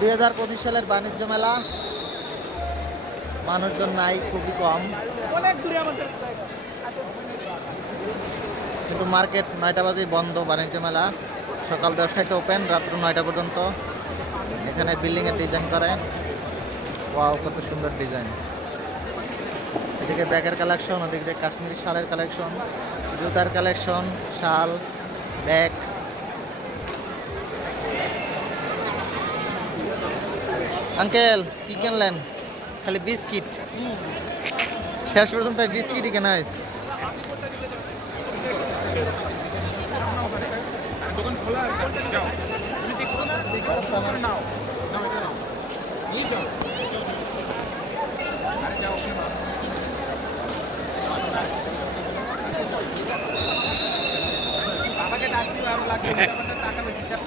2025 সালের বাণিজ্য মেলা, মানুষজন নাই, খুবই কম, কিন্তু মার্কেট 9টা বাজেই বন্ধ। বাণিজ্য মেলা সকাল 10টায় ওপেন, রাত্র 9টা পর্যন্ত। এখানে বিল্ডিংয়ের ডিজাইন করে, ওয়াও কত সুন্দর ডিজাইন। এদিকে ব্যাগের কালেকশন, ওদিকে কাশ্মীরি শালের কালেকশন, জুতার কালেকশন, শাল, ব্যাগ। আঙ্কেল কি কিনলেন? খালি বিস্কিট, শেষ পর্যন্ত বিস্কিটই কেনা হয়েছে। দোকান খোলা আছে, যাও তুমি দেখছো না, দেখে পছন্দ করে নাও, নাও এটা নাও, নিয়ে যাও, আরে যাও ওখানে নাও। বাবাকে ডাক দিও, আরো লাগবে টাকা বেশি।